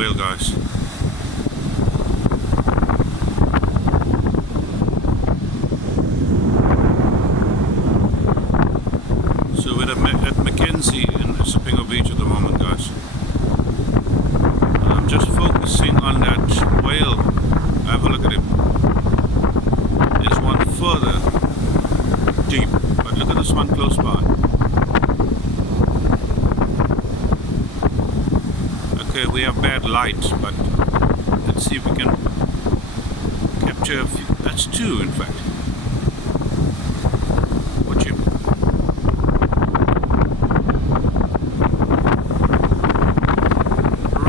whale, guys. So we're at Mackenzie in Isipingo Beach at the moment, guys. I'm just focusing on that whale. Have a look at him. There's one further deep, but look at this one close by. Okay, we have bad light, but let's see if we can capture a few. That's two, in fact. Watch him.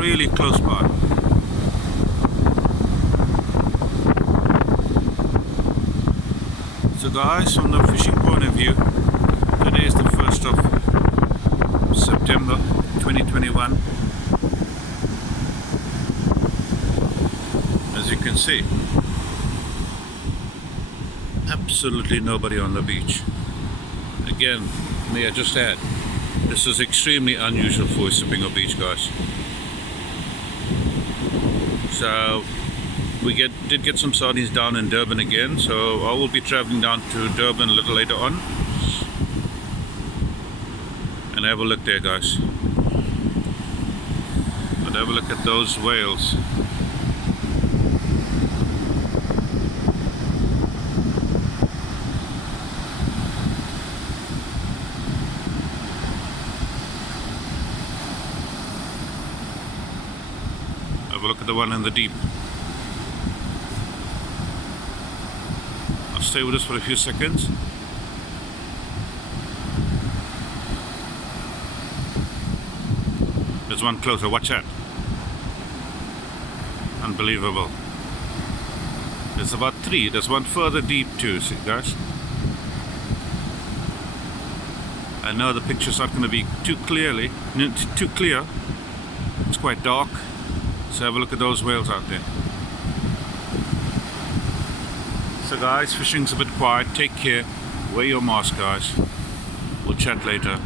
Really close by. So guys, from the fishing point of view, today is the 1st of September 2021. As you can see, absolutely nobody on the beach. Again, may I just add, this is extremely unusual for Isipingo Beach, guys. So we did get some sardines down in Durban again, so I will be traveling down to Durban a little later on and have a look there, guys. But have a look at those whales. Have a look at the one in the deep. I'll stay with us for a few seconds. There's one closer, watch that. Unbelievable. There's about three, there's one further deep too, see guys. I know the picture's not going to be too clear. It's quite dark. So have a look at those whales out there. So guys, fishing's a bit quiet. Take care. Wear your mask, guys. We'll chat later.